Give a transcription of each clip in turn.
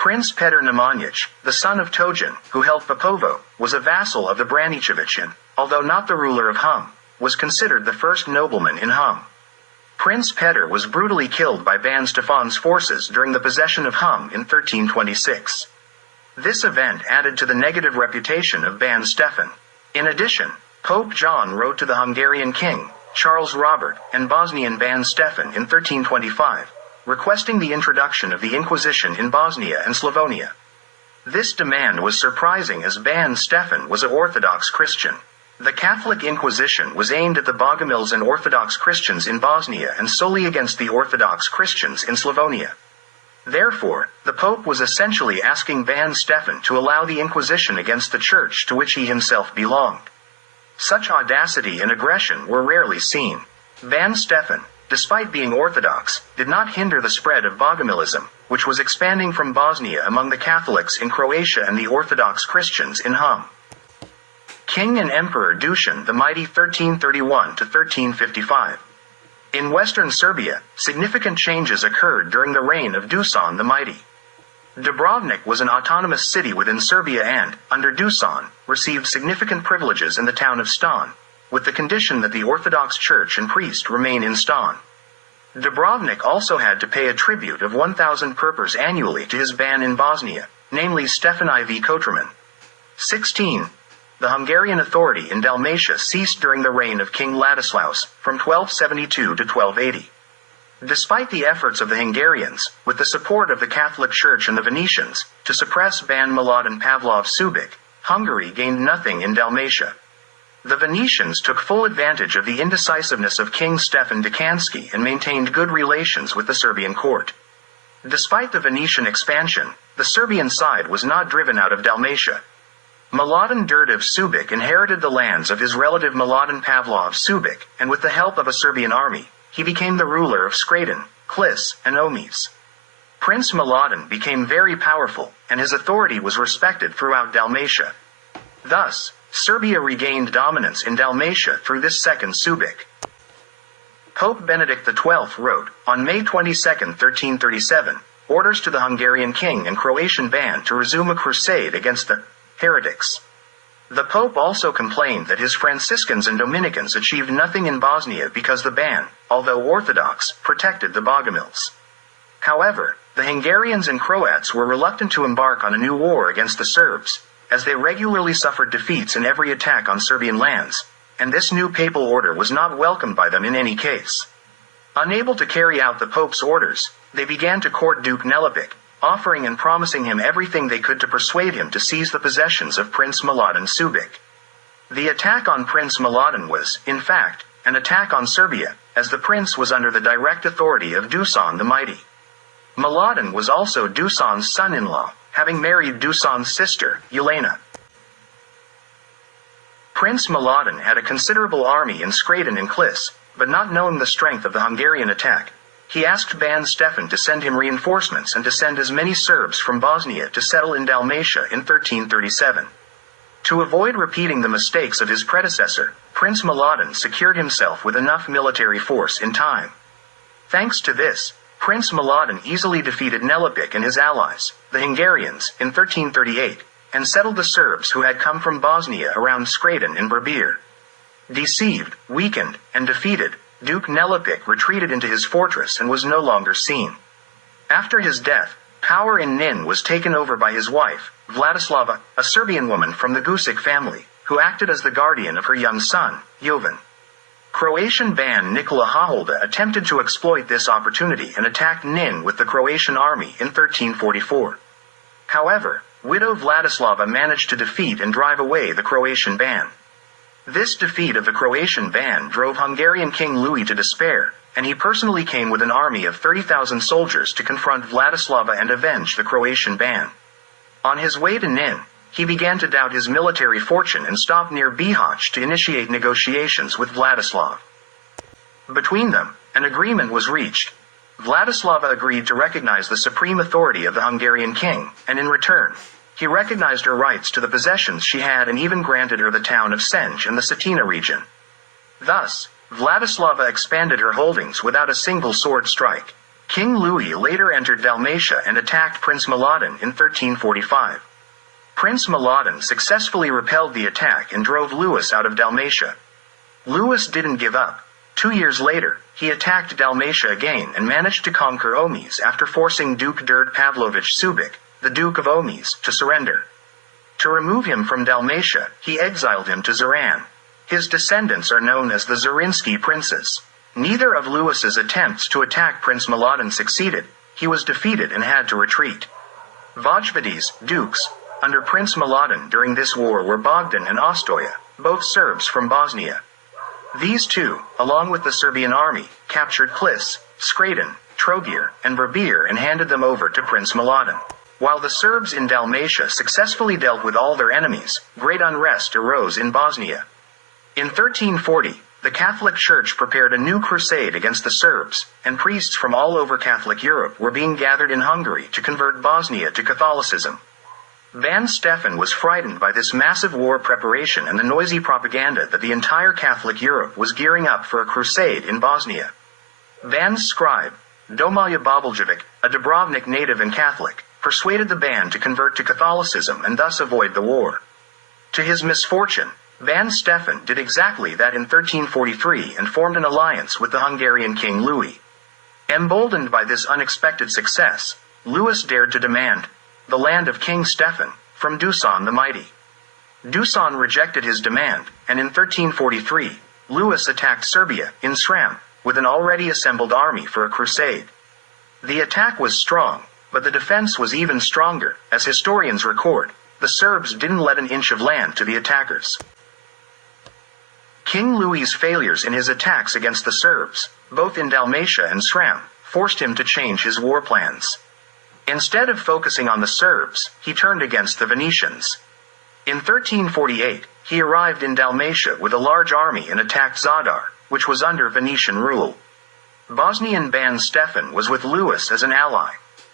Prince Petar Nemanjić, the son of Tojan, who held Popovo, was a vassal of the Branicević and, although not the ruler of Hum, was considered the first nobleman in Hum. Prince Petar was brutally killed by Ban Stefan's forces during the possession of Hum in 1326. This event added to the negative reputation of Ban Stefan. In addition, Pope John wrote to the Hungarian king, Charles Robert, and Bosnian Ban Stefan in 1325, requesting the introduction of the Inquisition in Bosnia and Slavonia. This demand was surprising as Ban Stefan was an Orthodox Christian. The Catholic Inquisition was aimed at the Bogomils and Orthodox Christians in Bosnia and solely against the Orthodox Christians in Slavonia. Therefore, the Pope was essentially asking Ban Stefan to allow the Inquisition against the church to which he himself belonged. Such audacity and aggression were rarely seen. Ban Stefan, despite being Orthodox, did not hinder the spread of Bogomilism, which was expanding from Bosnia among the Catholics in Croatia and the Orthodox Christians in Hum. King and Emperor Dušan the Mighty 1331 to 1355. In western Serbia, significant changes occurred during the reign of Dušan the Mighty. Dubrovnik was an autonomous city within Serbia and, under Dušan, received significant privileges in the town of Stan, with the condition that the Orthodox Church and priest remain in Stan. Dubrovnik also had to pay a tribute of 1,000 perpers annually to his ban in Bosnia, namely Stefan IV Kotroman. 16. The Hungarian authority in Dalmatia ceased during the reign of King Ladislaus, from 1272 to 1280. Despite the efforts of the Hungarians, with the support of the Catholic Church and the Venetians, to suppress Ban Mladen Pavlov Subic, Hungary gained nothing in Dalmatia. The Venetians took full advantage of the indecisiveness of King Stefan Dekanski and maintained good relations with the Serbian court. Despite the Venetian expansion, the Serbian side was not driven out of Dalmatia. Mladen Đurđev Subic inherited the lands of his relative Mladen Pavlov Subic, and with the help of a Serbian army, he became the ruler of Skradin, Klis, and Omiš. Prince Mladen became very powerful, and his authority was respected throughout Dalmatia. Thus, Serbia regained dominance in Dalmatia through this second Subic. Pope Benedict XII wrote, on May 22, 1337, orders to the Hungarian king and Croatian ban to resume a crusade against the heretics. The Pope also complained that his Franciscans and Dominicans achieved nothing in Bosnia because the ban, although orthodox, protected the Bogomils. However, the Hungarians and Croats were reluctant to embark on a new war against the Serbs, as they regularly suffered defeats in every attack on Serbian lands, and this new papal order was not welcomed by them in any case. Unable to carry out the Pope's orders, they began to court Duke Nelepic, offering and promising him everything they could to persuade him to seize the possessions of Prince Mladen Subic. The attack on Prince Mladen was, in fact, an attack on Serbia, as the prince was under the direct authority of Dušan the Mighty. Mladen was also Dušan's son-in-law, having married Dušan's sister, Jelena. Prince Mladen had a considerable army in Skradin and Klis, but not knowing the strength of the Hungarian attack, he asked Ban Stefan to send him reinforcements and to send as many Serbs from Bosnia to settle in Dalmatia in 1337. To avoid repeating the mistakes of his predecessor, Prince Mladen secured himself with enough military force in time. Thanks to this, Prince Mladen easily defeated Nelepic and his allies, the Hungarians, in 1338, and settled the Serbs who had come from Bosnia around Skradin and Berbir. Deceived, weakened, and defeated, Duke Nelepic retreated into his fortress and was no longer seen. After his death, power in Nin was taken over by his wife, Vladislava, a Serbian woman from the Gusic family, who acted as the guardian of her young son, Jovan. Croatian Ban Nikola Haholda attempted to exploit this opportunity and attacked Nin with the Croatian army in 1344. However, widow Vladislava managed to defeat and drive away the Croatian Ban. This defeat of the Croatian ban drove Hungarian King Louis to despair, and he personally came with an army of 30,000 soldiers to confront Vladislava and avenge the Croatian ban. On his way to Nin, he began to doubt his military fortune and stopped near Bihać to initiate negotiations with Vladislav. Between them, an agreement was reached. Vladislava agreed to recognize the supreme authority of the Hungarian king, and in return, he recognized her rights to the possessions she had and even granted her the town of Senj and the Cetina region. Thus, Vladislava expanded her holdings without a single sword strike. King Louis later entered Dalmatia and attacked Prince Miladin in 1345. Prince Miladin successfully repelled the attack and drove Louis out of Dalmatia. Louis didn't give up. 2 years later, he attacked Dalmatia again and managed to conquer Omis after forcing Duke Derd Pavlovich Subic, the Duke of Omis, to surrender. To remove him from Dalmatia, he exiled him to Zara. His descendants are known as the Zarinsky princes. Neither of Louis's attempts to attack Prince Miladin succeeded. He was defeated and had to retreat. Vojvodis, dukes, under Prince Miladin during this war were Bogdan and Ostoja, both Serbs from Bosnia. These two, along with the Serbian army, captured Klis, Skradin, Trogir, and Verbir and handed them over to Prince Miladin. While the Serbs in Dalmatia successfully dealt with all their enemies, great unrest arose in Bosnia. In 1340, the Catholic Church prepared a new crusade against the Serbs, and priests from all over Catholic Europe were being gathered in Hungary to convert Bosnia to Catholicism. Ban Stefan was frightened by this massive war preparation and the noisy propaganda that the entire Catholic Europe was gearing up for a crusade in Bosnia. Ban's scribe, Domalja Bobaljevic, a Dubrovnik native and Catholic, persuaded the Ban to convert to Catholicism and thus avoid the war. To his misfortune, Ban Stefan did exactly that in 1343 and formed an alliance with the Hungarian King Louis. Emboldened by this unexpected success, Louis dared to demand the land of King Stefan from Dusan the Mighty. Dusan rejected his demand, and in 1343, Louis attacked Serbia in Sram with an already assembled army for a crusade. The attack was strong, but the defense was even stronger. As historians record, the Serbs didn't let an inch of land to the attackers. King Louis's failures in his attacks against the Serbs, both in Dalmatia and Sram, forced him to change his war plans. Instead of focusing on the Serbs, he turned against the Venetians. In 1348, he arrived in Dalmatia with a large army and attacked Zadar, which was under Venetian rule. Bosnian Ban Stefan was with Louis as an ally.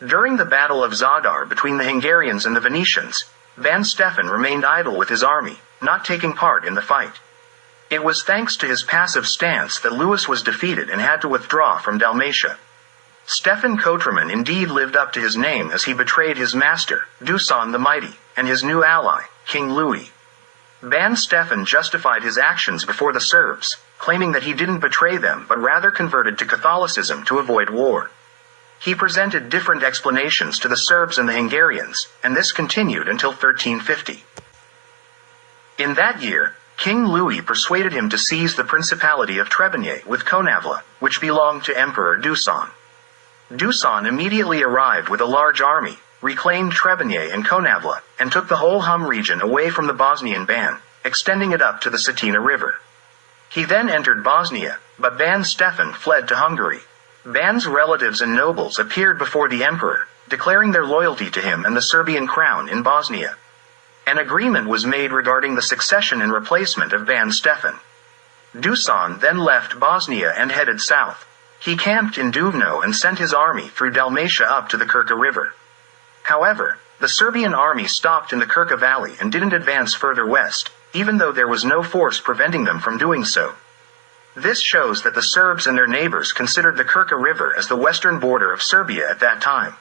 During the Battle of Zadar between the Hungarians and the Venetians, Ban Stefan remained idle with his army, not taking part in the fight. It was thanks to his passive stance that Louis was defeated and had to withdraw from Dalmatia. Stefan Kotroman indeed lived up to his name as he betrayed his master, Dusan the Mighty, and his new ally, King Louis. Ban Stefan justified his actions before the Serbs, claiming that he didn't betray them but rather converted to Catholicism to avoid war. He presented different explanations to the Serbs and the Hungarians, and this continued until 1350. In that year, King Louis persuaded him to seize the Principality of Trebinje with Konavla, which belonged to Emperor Dusan. Dusan immediately arrived with a large army, reclaimed Trebinje and Konavla, and took the whole Hum region away from the Bosnian Ban, extending it up to the Cetina River. He then entered Bosnia, but Ban Stefan fled to Hungary. Ban's relatives and nobles appeared before the emperor, declaring their loyalty to him and the Serbian crown in Bosnia. An agreement was made regarding the succession and replacement of Ban Stefan. Dusan then left Bosnia and headed south. He camped in Duvno and sent his army through Dalmatia up to the Krka River. However, the Serbian army stopped in the Krka Valley and didn't advance further west, even though there was no force preventing them from doing so. This shows that the Serbs and their neighbors considered the Krka River as the western border of Serbia at that time.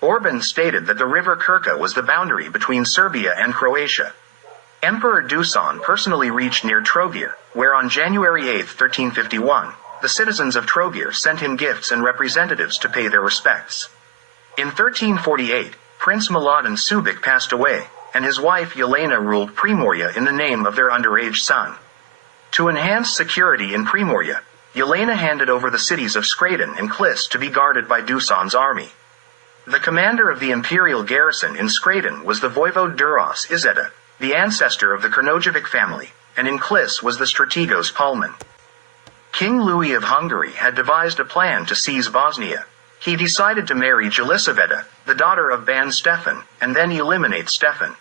Orban stated that the river Krka was the boundary between Serbia and Croatia. Emperor Dusan personally reached near Trogir, where on January 8, 1351, the citizens of Trogir sent him gifts and representatives to pay their respects. In 1348, Prince Miladin Subic passed away, and his wife Yelena ruled Primorje in the name of their underage son. To enhance security in Primorje, Yelena handed over the cities of Skradin and Klis to be guarded by Dusan's army. The commander of the imperial garrison in Skradin was the Voivode Duros Izeta, the ancestor of the Krnojevic family, and in Klis was the strategos Pullman. King Louis of Hungary had devised a plan to seize Bosnia. He decided to marry Jelisaveta, the daughter of Ban Stefan, and then eliminate Stefan.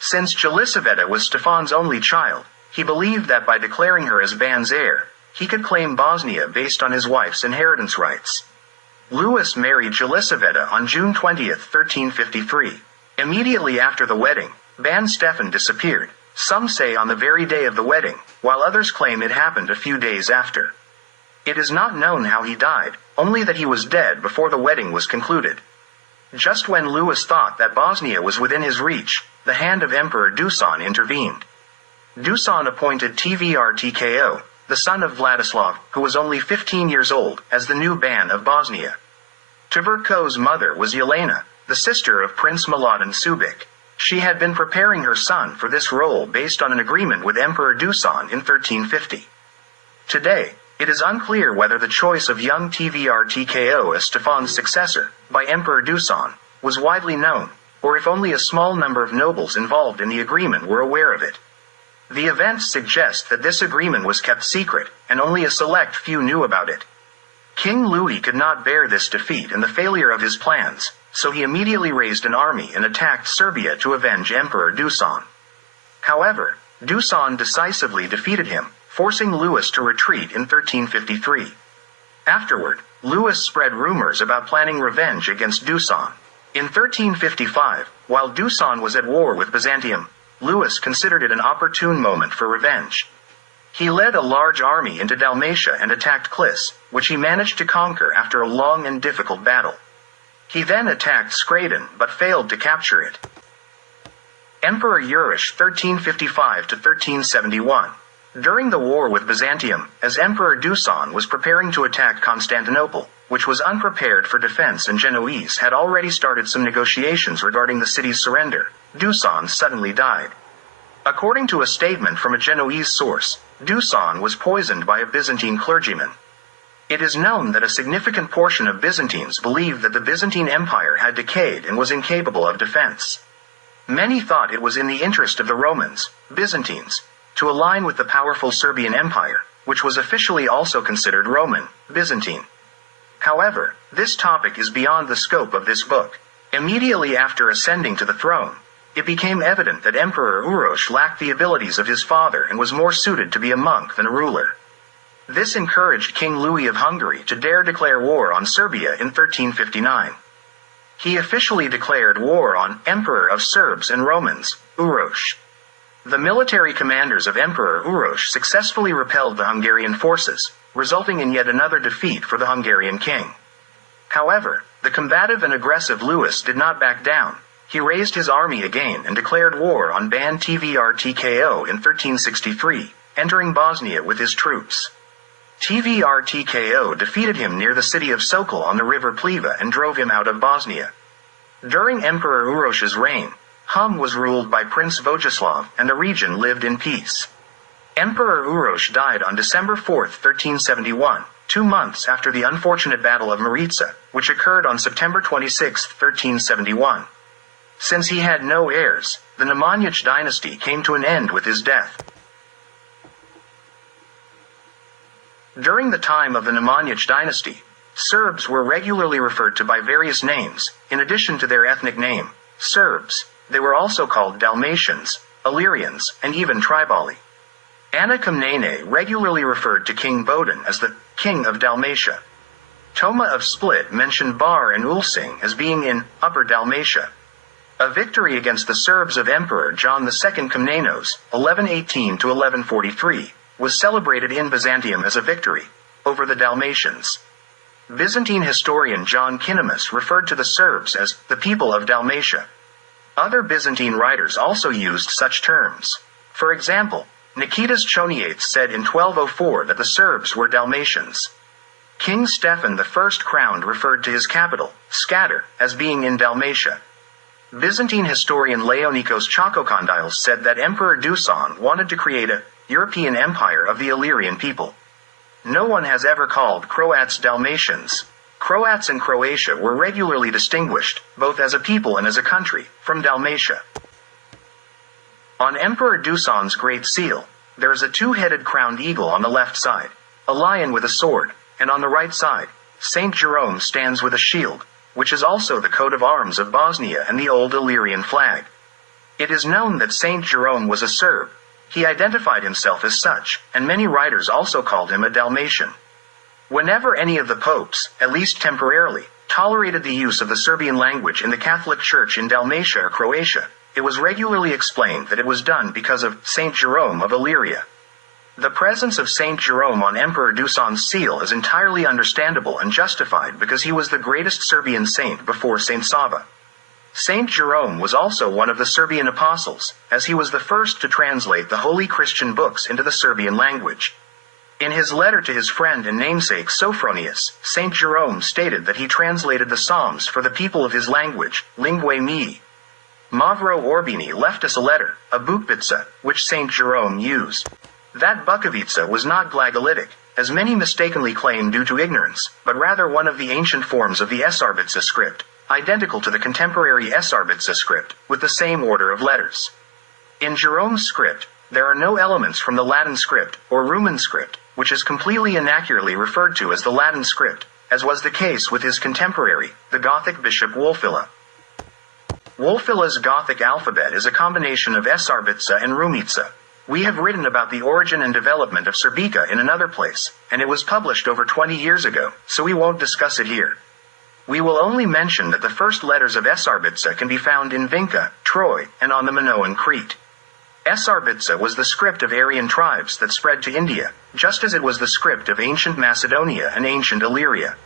Since Jelisaveta was Stefan's only child, he believed that by declaring her as Ban's heir, he could claim Bosnia based on his wife's inheritance rights. Louis married Jelisaveta on June 20, 1353. Immediately after the wedding, Ban Stefan disappeared, some say on the very day of the wedding, while others claim it happened a few days after. It is not known how he died, only that he was dead before the wedding was concluded. Just when Louis thought that Bosnia was within his reach, the hand of Emperor Dusan intervened. Dusan appointed Tvrtko, the son of Vladislav, who was only 15 years old, as the new Ban of Bosnia. Tvrtko's mother was Jelena, the sister of Prince Miladin Subic. She had been preparing her son for this role based on an agreement with Emperor Dusan in 1350. Today, it is unclear whether the choice of young Tvrtko as Stefan's successor, by Emperor Dusan, was widely known, or if only a small number of nobles involved in the agreement were aware of it. The events suggest that this agreement was kept secret, and only a select few knew about it. King Louis could not bear this defeat and the failure of his plans, so he immediately raised an army and attacked Serbia to avenge Emperor Dusan. However, Dusan decisively defeated him, forcing Louis to retreat in 1353. Afterward, Louis spread rumors about planning revenge against Dusan. In 1355, while Dusan was at war with Byzantium, Louis considered it an opportune moment for revenge. He led a large army into Dalmatia and attacked Klis, which he managed to conquer after a long and difficult battle. He then attacked Skradin but failed to capture it. Emperor Urish 1355–1371. During the war with Byzantium, as Emperor Dusan was preparing to attack Constantinople, which was unprepared for defense and Genoese had already started some negotiations regarding the city's surrender, Dusan suddenly died. According to a statement from a Genoese source, Dusan was poisoned by a Byzantine clergyman. It is known that a significant portion of Byzantines believed that the Byzantine Empire had decayed and was incapable of defense. Many thought it was in the interest of the Romans, Byzantines, to align with the powerful Serbian Empire, which was officially also considered Roman, Byzantine. However, this topic is beyond the scope of this book. Immediately after ascending to the throne, it became evident that Emperor Uroš lacked the abilities of his father and was more suited to be a monk than a ruler. This encouraged King Louis of Hungary to dare declare war on Serbia in 1359. He officially declared war on Emperor of Serbs and Romans, Uroš. The military commanders of Emperor Uroš successfully repelled the Hungarian forces, resulting in yet another defeat for the Hungarian king. However, the combative and aggressive Louis did not back down. He raised his army again and declared war on Ban Tvrtko in 1363, entering Bosnia with his troops. Tvrtko defeated him near the city of Sokol on the river Pliva and drove him out of Bosnia. During Emperor Uroš's reign, Hum was ruled by Prince Vojislav and the region lived in peace. Emperor Uroš died on December 4, 1371, 2 months after the unfortunate Battle of Maritsa, which occurred on September 26, 1371. Since he had no heirs, the Nemanjić dynasty came to an end with his death. During the time of the Nemanjić dynasty, Serbs were regularly referred to by various names. In addition to their ethnic name, Serbs, they were also called Dalmatians, Illyrians, and even Tribali. Ana Komnene regularly referred to King Bodin as the King of Dalmatia. Toma of Split mentioned Bar and Ulsing as being in Upper Dalmatia. A victory against the Serbs of Emperor John II Komnenos, 1118–1143, was celebrated in Byzantium as a victory over the Dalmatians. Byzantine historian John Kinemas referred to the Serbs as the people of Dalmatia. Other Byzantine writers also used such terms. For example, Nikitas Choniates said in 1204 that the Serbs were Dalmatians. King Stephen I crowned referred to his capital, Scatter, as being in Dalmatia. Byzantine historian Leonikos Chakokondyles said that Emperor Dusan wanted to create a European empire of the Illyrian people. No one has ever called Croats Dalmatians. Croats and Croatia were regularly distinguished, both as a people and as a country, from Dalmatia. On Emperor Dusan's Great Seal, there is a two-headed crowned eagle on the left side, a lion with a sword, and on the right side, Saint Jerome stands with a shield, which is also the coat of arms of Bosnia and the old Illyrian flag. It is known that Saint Jerome was a Serb. He identified himself as such, and many writers also called him a Dalmatian. Whenever any of the popes, at least temporarily, tolerated the use of the Serbian language in the Catholic Church in Dalmatia or Croatia, it was regularly explained that it was done because of Saint Jerome of Illyria. The presence of Saint Jerome on Emperor Dusan's seal is entirely understandable and justified because he was the greatest Serbian saint before Saint Sava. Saint Jerome was also one of the Serbian apostles, as he was the first to translate the holy Christian books into the Serbian language. In his letter to his friend and namesake Sophronius, Saint Jerome stated that he translated the Psalms for the people of his language, Lingue Mii. Mavro Orbini left us a letter, a bukvica, which Saint Jerome used. That bukovica was not glagolitic, as many mistakenly claim due to ignorance, but rather one of the ancient forms of the Esarbica script, identical to the contemporary Esarbica script, with the same order of letters. In Jerome's script, there are no elements from the Latin script, or Roman script, which is completely inaccurately referred to as the Latin script, as was the case with his contemporary, the Gothic bishop Wulfila. Wulfila's Gothic alphabet is a combination of Esarbica and Rumica. We have written about the origin and development of Serbica in another place, and it was published over 20 years ago, so we won't discuss it here. We will only mention that the first letters of Esarbica can be found in Vinca, Troy, and on the Minoan Crete. Esarbica was the script of Aryan tribes that spread to India, just as it was the script of ancient Macedonia and ancient Illyria.